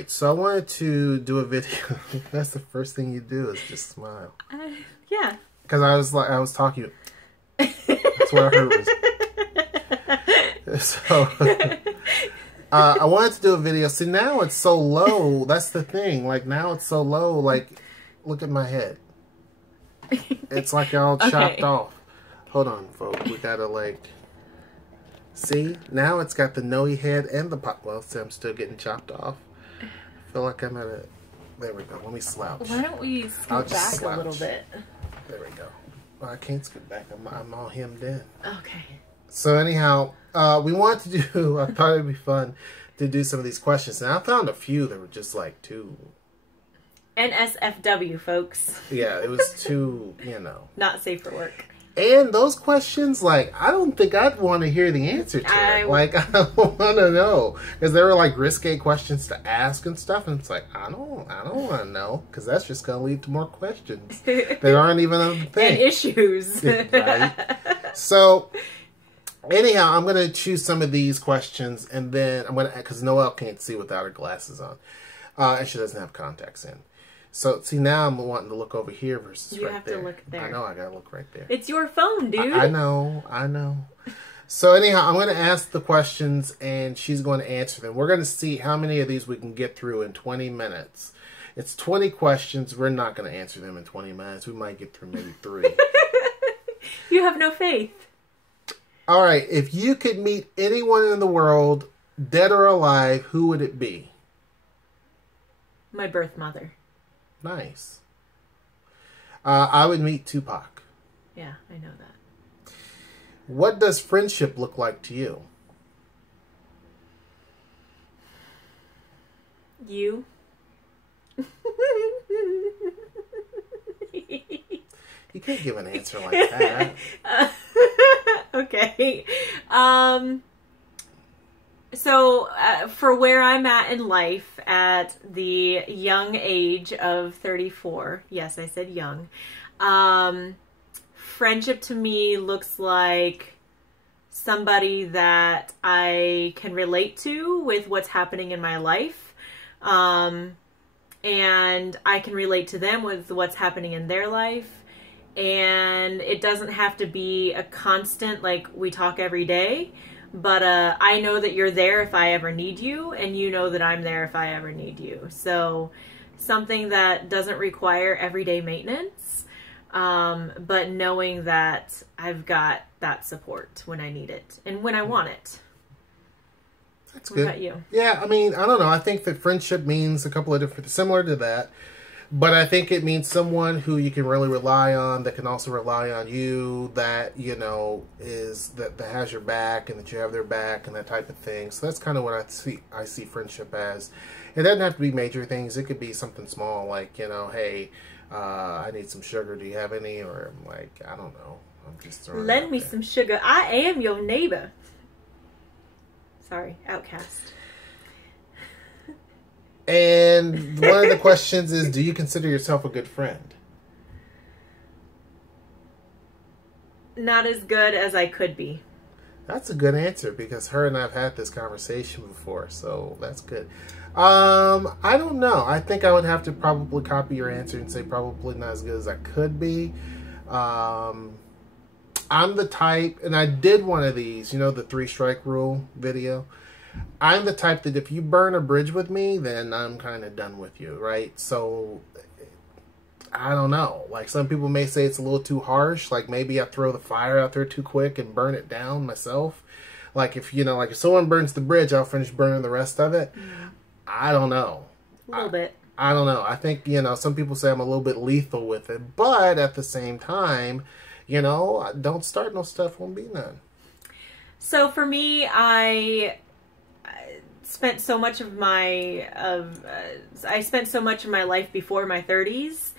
right, so I wanted to do a video. That's the first thing you do is just smile. Yeah. Because I was talking. That's what I heard. So I wanted to do a video. See, now it's so low. That's the thing. Like, now it's so low. Like, look at my head. It's like all chopped off. Hold on, folks. We gotta, like... See? Now it's got the Noe head and the pop. Well, see, I'm still getting chopped off. I feel like I'm at a... There we go. Let me slouch. Why don't we scoot back a little bit? There we go. Well, I can't scoot back. I'm all hemmed in. Okay. So anyhow, we wanted to do... I thought it'd be fun to do some of these questions. And I found a few that were just like too... NSFW, folks. Yeah, it was too, Not safe for work. And those questions, like, I don't think I'd want to hear the answer to it. Like, I want to know. Because they were, like, risque questions to ask and stuff. And it's like, I don't want to know. Because that's just going to lead to more questions. They aren't even on the thing. And issues. Right? So, anyhow, I'm going to choose some of these questions. And then I'm going to, because Noelle can't see without her glasses on. And she doesn't have contacts in. So, see, now I'm wanting to look over here versus right there. You have to look there. I know, I gotta look right there. It's your phone, dude. I know. So, anyhow, I'm going to ask the questions, and she's going to answer them. We're going to see how many of these we can get through in 20 minutes. It's 20 questions. We're not going to answer them in 20 minutes. We might get through maybe 3. You have no faith. All right. If you could meet anyone in the world, dead or alive, who would it be? My birth mother. Nice. I would meet Tupac. Yeah, I know that. What does friendship look like to you? You. You can't give an answer like that. Okay. So, for where I'm at in life, at the young age of 34, yes, I said young, friendship to me looks like somebody that I can relate to with what's happening in my life, and I can relate to them with what's happening in their life, and it doesn't have to be a constant, like, we talk every day. But I know that you're there if I ever need you, and you know that I'm there if I ever need you. So something that doesn't require everyday maintenance, but knowing that I've got that support when I need it and when I want it. That's good. What about you? Yeah, I mean, I don't know. I think that friendship means a couple of different, similar to that. But I think it means someone who you can really rely on, that can also rely on you, that, that has your back and that you have their back and that type of thing. So that's kind of what I see friendship as. It doesn't have to be major things. It could be something small like, hey, I need some sugar. Do you have any? Or I'm like, I don't know. I'm just throwing Lend me some sugar. I am your neighbor. Sorry, outcast. And one of the questions is, do you consider yourself a good friend? Not as good as I could be. That's a good answer, because her and I have had this conversation before, so that's good. I don't know. I think I would have to probably copy your answer and say probably not as good as I could be. I'm the type, and I did one of these, the 3-strike rule video. I'm the type that if you burn a bridge with me, then I'm kind of done with you, right? So, I don't know. Like, some people may say it's a little too harsh. Like, maybe I throw the fire out there too quick and burn it down myself. Like, if someone burns the bridge, I'll finish burning the rest of it. I don't know. A little bit. I don't know. I think, some people say I'm a little bit lethal with it. But at the same time, don't start no stuff, won't be none. So, for me, I spent so much of my life before my 30s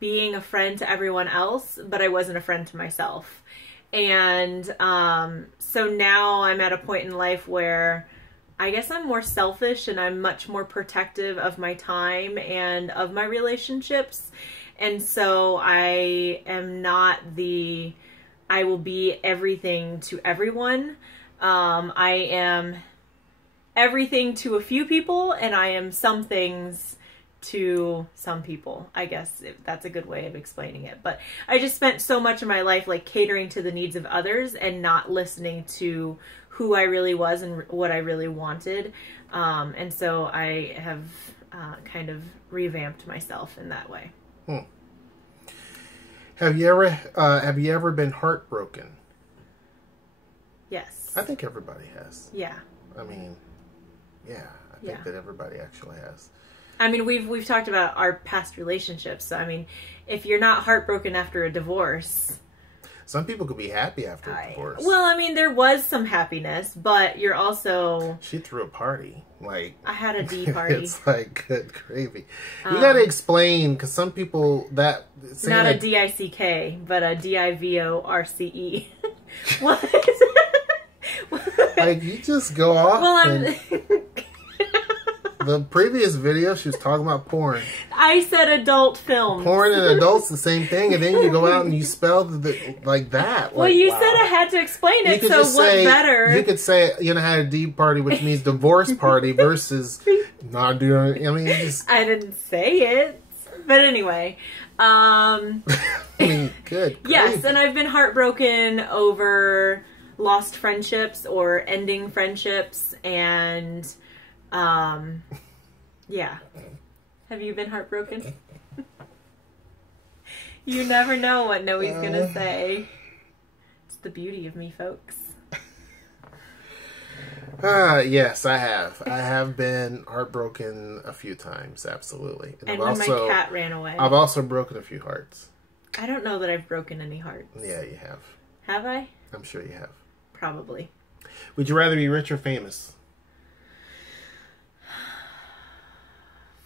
being a friend to everyone else, but I wasn't a friend to myself. And so now I'm at a point in life where I guess I'm more selfish and I'm much more protective of my time and of my relationships. And so I am not I will be everything to everyone. I am everything to a few people, and I am some things to some people, I guess, if that's a good way of explaining it. But I just spent so much of my life like catering to the needs of others and not listening to who I really was and what I really wanted. And so I have kind of revamped myself in that way. Have you ever been heartbroken? Yes. I think everybody has. Yeah. I mean, yeah, I think that everybody actually has. I mean, we've talked about our past relationships. So, I mean, if you're not heartbroken after a divorce... Some people could be happy after a divorce. Well, I mean, there was some happiness, but you're also... She threw a party. Like, I had a D party. It's like good gravy. You got to explain, because some people that... Not a D-I-C-K, but a D-I-V-O-R-C-E. What? Like, you just go off. Well, the previous video, she was talking about porn. I said adult films. Porn and adults, the same thing, and then you go out and you spell like that. Well, like, you wow. said I had to explain it, so what better? You could say, you know, had a D party, which means divorce party, versus not doing. I mean, I didn't say it, but anyway. I mean, good. Yes, and I've been heartbroken over lost friendships or ending friendships, and yeah. Have you been heartbroken? You never know what Noe's gonna say. It's the beauty of me, folks. Yes, I have. I have been heartbroken a few times, absolutely. And when my cat ran away. I've also broken a few hearts. I don't know that I've broken any hearts. Yeah, you have. Have I? I'm sure you have. Probably. Would you rather be rich or famous?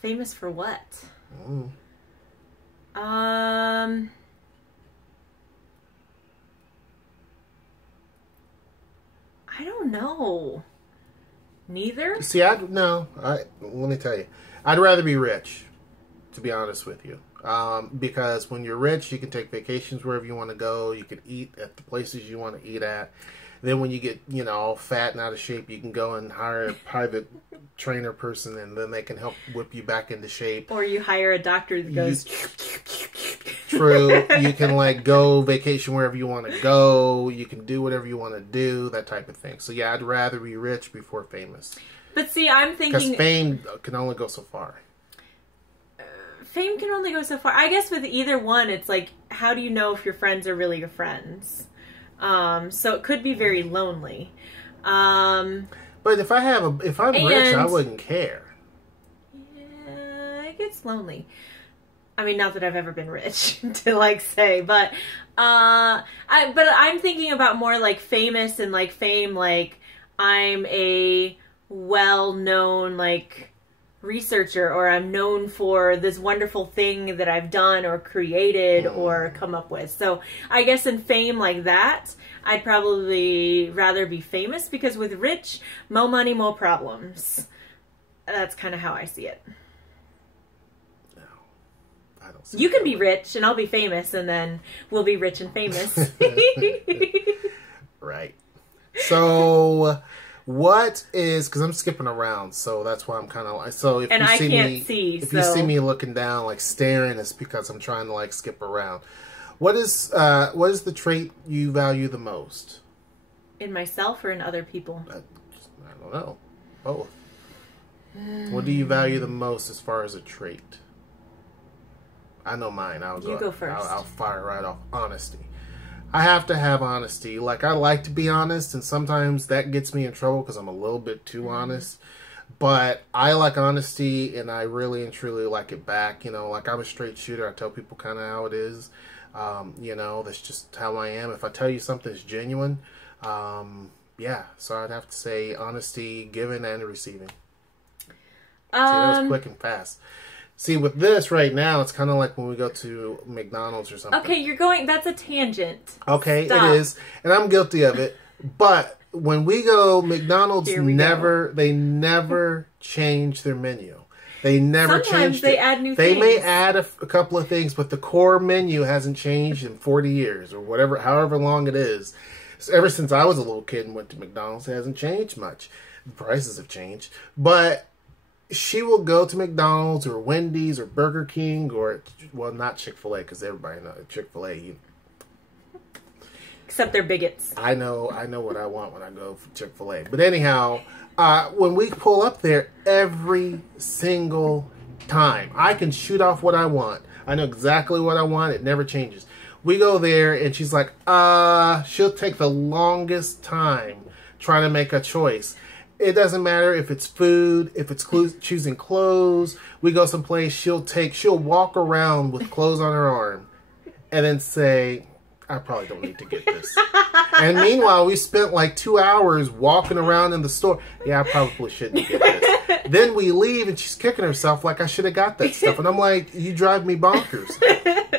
Famous for what? I don't know. Neither? See, let me tell you. I'd rather be rich, to be honest with you. Because when you're rich, you can take vacations wherever you want to go. You can eat at the places you want to eat at. Then when you get, all fat and out of shape, you can go and hire a private trainer person, and then they can help whip you back into shape. Or you hire a doctor that goes... True. You can, go vacation wherever you want to go. You can do whatever you want to do, that type of thing. So, yeah, I'd rather be rich before famous. But see, I'm thinking... Because fame can only go so far. Fame can only go so far. I guess with either one, it's like, how do you know if your friends are really your friends? So it could be very lonely. But if I'm rich, I wouldn't care. Yeah, it gets lonely. I mean, not that I've ever been rich to say, but I'm thinking about more like famous and like fame, like I'm a well-known researcher, or I'm known for this wonderful thing that I've done or created or come up with. So I guess in fame like that, I'd probably rather be famous, because with rich, more money, more problems. That's kind of how I see it. No, I don't see you can be rich and I'll be famous, and then we'll be rich and famous. Right. So... what is, because I'm skipping around, so that's why I'm kind of so if you see me looking down, staring, it's because I'm trying to skip around. What is the trait you value the most? In myself or in other people? I don't know. Both. What do you value the most as far as a trait? I know mine. You go first. I'll fire right off. Honesty. I have to have honesty. I like to be honest, and sometimes that gets me in trouble because I'm a little bit too honest. But I like honesty, and I really and truly like it back. I'm a straight shooter. I tell people kind of how it is. That's just how I am. If I tell you something's genuine, yeah. So I'd have to say honesty, giving and receiving. See, that was quick and fast. See, with this right now, it's kind of like when we go to McDonald's or something. Okay, that's a tangent. Okay, Stop. It is. And I'm guilty of it. But when we go, McDonald's they never change their menu. They never change it. Sometimes they add new things. They may add a couple of things, but the core menu hasn't changed in 40 years or whatever, however long it is. So ever since I was a little kid and went to McDonald's, it hasn't changed much. The prices have changed. But she will go to McDonald's or Wendy's or Burger King or, well, not Chick-fil-A, because everybody knows Chick-fil-A. Except they're bigots. I know what I want when I go for Chick-fil-A. But anyhow, when we pull up there, every single time, I can shoot off what I want. I know exactly what I want. It never changes. We go there, and she's like, she'll take the longest time trying to make a choice. It doesn't matter if it's food, if it's choosing clothes. We go someplace, she'll walk around with clothes on her arm and then say, I probably don't need to get this. And meanwhile, we spent like 2 hours walking around in the store. Yeah, I probably shouldn't get this. Then we leave and she's kicking herself like I should have got that stuff. And I'm like, you drive me bonkers.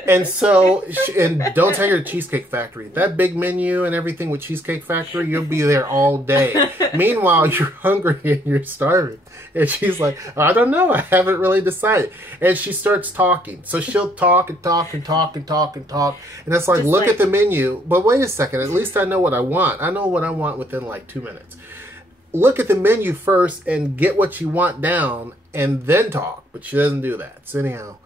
And so, and don't take her to Cheesecake Factory. That big menu and everything with Cheesecake Factory, you'll be there all day. Meanwhile, you're hungry and you're starving. And she's like, I don't know. I haven't really decided. And she starts talking. So she'll talk and talk and talk and talk and talk. And it's like, look at the menu. But wait a second. At least I know what I want. I know what I want within like 2 minutes. Look at the menu first and get what you want down and then talk. But she doesn't do that. So anyhow,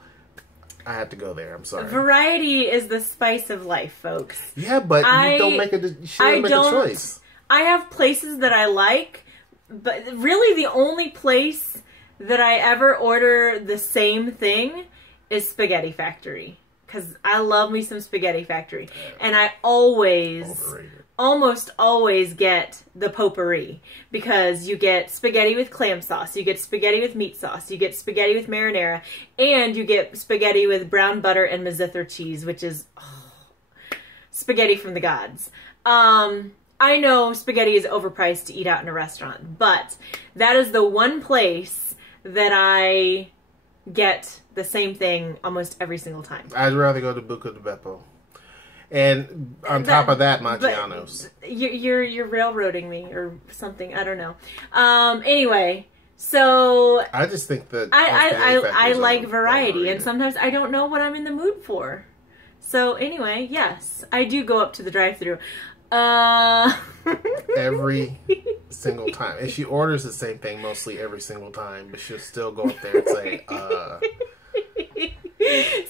I had to go there. I'm sorry. Variety is the spice of life, folks. Yeah, but you don't make a choice. I have places that I like, but really the only place that I ever order the same thing is Spaghetti Factory. Because I love me some Spaghetti Factory. And I almost always get the potpourri, because you get spaghetti with clam sauce, you get spaghetti with meat sauce, you get spaghetti with marinara, and you get spaghetti with brown butter and Mazithar cheese, which is spaghetti from the gods. I know spaghetti is overpriced to eat out in a restaurant, but that is the one place that I get the same thing almost every single time. I'd rather go to Buca di Beppo. And on top of that, Maggiano's. You're railroading me or something. I don't know. Anyway, so I just think that I like variety, and sometimes I don't know what I'm in the mood for. So anyway, yes, I do go up to the drive-thru. Every single time, and she orders the same thing mostly every single time, but she'll still go up there and say,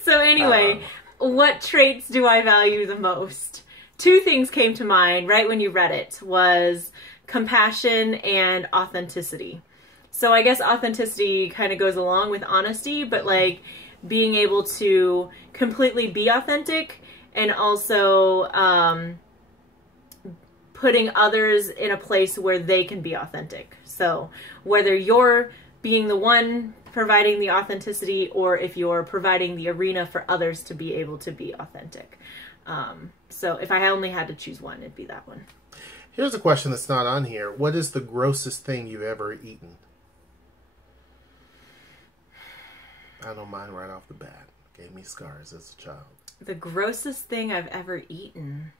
So anyway. What traits do I value the most? 2 things came to mind right when you read it, was compassion and authenticity. So I guess authenticity kind of goes along with honesty, but like being able to completely be authentic and also putting others in a place where they can be authentic. So whether you're being the one providing the authenticity, or if you're providing the arena for others to be able to be authentic. So if I only had to choose one, it'd be that one. Here's a question that's not on here. What is the grossest thing you've ever eaten? I know mine right off the bat. Gave me scars as a child. The grossest thing I've ever eaten?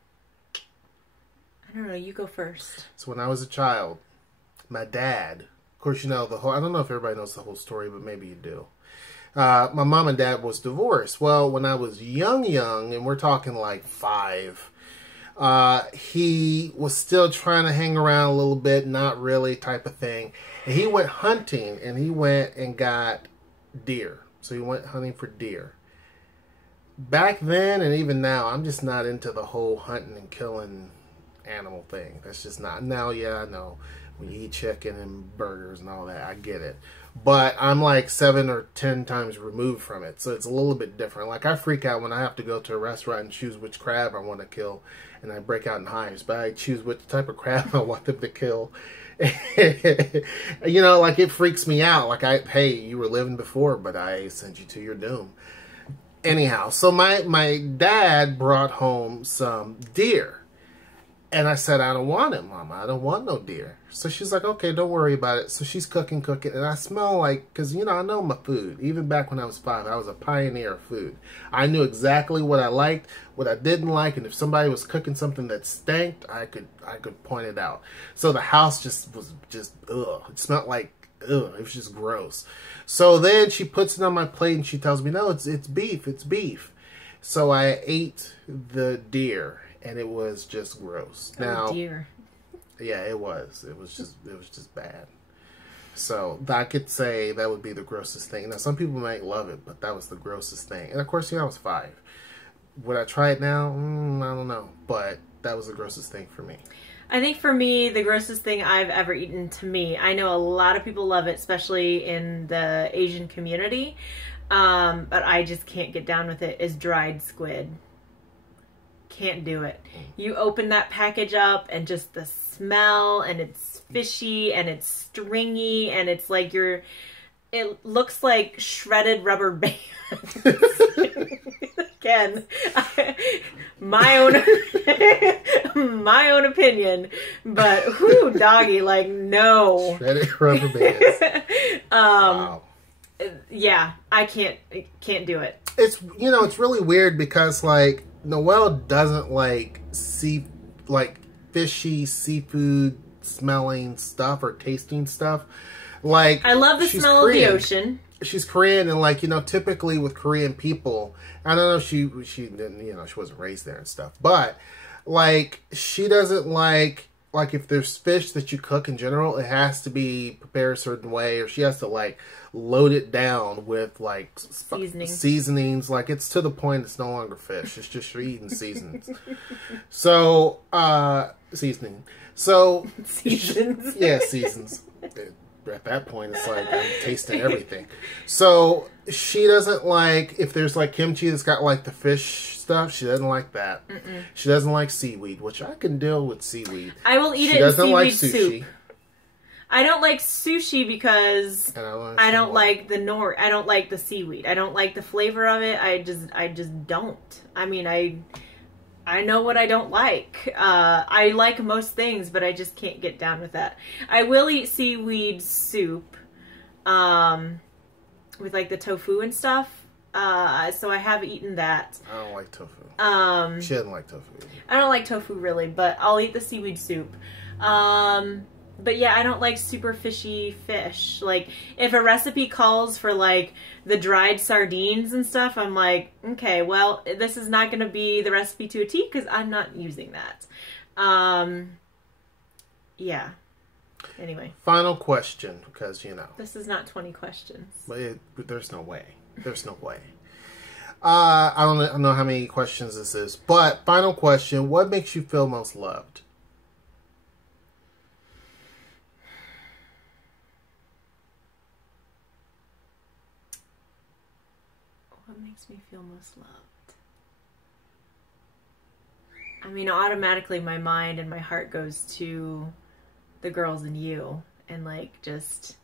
I don't know. You go first. So when I was a child, my dad... Of course, you know the whole. I don't know if everybody knows the whole story, but maybe you do. My mom and dad was divorced. Well, when I was young, and we're talking like 5, he was still trying to hang around a little bit, not really type of thing. And he went hunting, and he went and got deer. So he went hunting for deer. Back then, and even now, I'm just not into the whole hunting and killing animal thing. That's just not. Now, yeah, I know. When you eat chicken and burgers and all that, I get it. But I'm like 7 or 10 times removed from it. So it's a little bit different. Like I freak out when I have to go to a restaurant and choose which crab I want to kill. And I break out in hives. But I choose which type of crab I want them to kill. You know, like it freaks me out. Like, hey, you were living before, but I sent you to your doom. Anyhow, so my dad brought home some deer. And I said, I don't want it, Mama. I don't want no deer. So she's like, okay, don't worry about it. So she's cooking. And I smell like, because, you know, I know my food. Even back when I was 5, I was a pioneer of food. I knew exactly what I liked, what I didn't like. And if somebody was cooking something that stank, I could point it out. So the house was ugh. It smelled like, ugh. It was just gross. So then she puts it on my plate and she tells me, no, it's beef. It's beef. So I ate the deer. And it was just gross. Now, oh dear. Yeah, it was. It was just bad. So I could say that would be the grossest thing. Now, some people might love it, but that was the grossest thing. And of course, I was 5. Would I try it now? I don't know. But that was the grossest thing for me. I think for me, the grossest thing I've ever eaten, to me, I know a lot of people love it, especially in the Asian community, but I just can't get down with it, is dried squid. Can't do it. You open that package up and just the smell, and it's fishy and it's stringy, and it's like it looks like shredded rubber bands. Again, my own opinion, but whoo, doggy, like, no. Shredded rubber bands. Wow. Yeah, I can't do it. It's, it's really weird because, like, Noelle doesn't like fishy seafood smelling stuff or tasting stuff. Like, I love the smell of the ocean. She's Korean, and like, typically with Korean people, I don't know if she didn't, she wasn't raised there and stuff, but like, she doesn't like if there's fish that you cook in general, it has to be prepared a certain way, or she has to like load it down with like seasonings. Like, it's to the point it's no longer fish. It's just you're eating seasonings. So, seasoning. So, seasons. Yeah, seasons. At that point, it's like I'm tasting everything. So she doesn't like, if there's like kimchi that's got like the fish stuff, she doesn't like that. She doesn't like seaweed, which I can deal with seaweed. I will eat it in seaweed soup. I don't like sushi because I don't like the seaweed. I don't like the flavor of it. I just don't. I mean, I know what I don't like. I like most things, but I just can't get down with that. I will eat seaweed soup, with like the tofu and stuff. So I have eaten that. I don't like tofu. She doesn't like tofu. I don't like tofu really, but I'll eat the seaweed soup. But yeah, I don't like super fishy fish. Like, if a recipe calls for like the dried sardines and stuff, I'm like, okay, well, this is not going to be the recipe to a T because I'm not using that. Yeah. Anyway. Final question, because, this is not 20 questions. But there's no way. There's no way. I don't know how many questions this is, but final question, what makes you feel most loved? What makes me feel most loved? I mean, automatically my mind and my heart goes to the girls and you, and like, just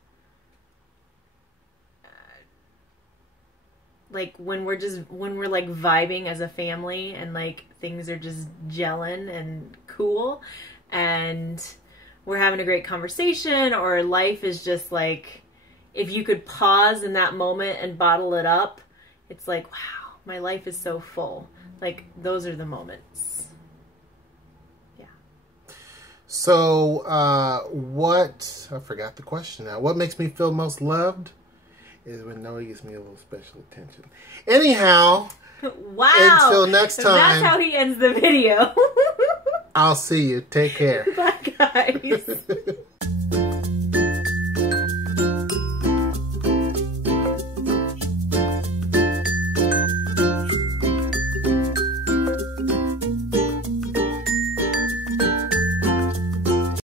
like when we're like vibing as a family, and like things are just gelling and cool, and we're having a great conversation, or life is just like, if you could pause in that moment and bottle it up, it's like, wow, my life is so full. Like, those are the moments. Yeah. So, I forgot the question now. What makes me feel most loved is when Noelle gives me a little special attention. Anyhow. Wow. Until next time. That's how he ends the video. I'll see you. Take care. Bye, guys.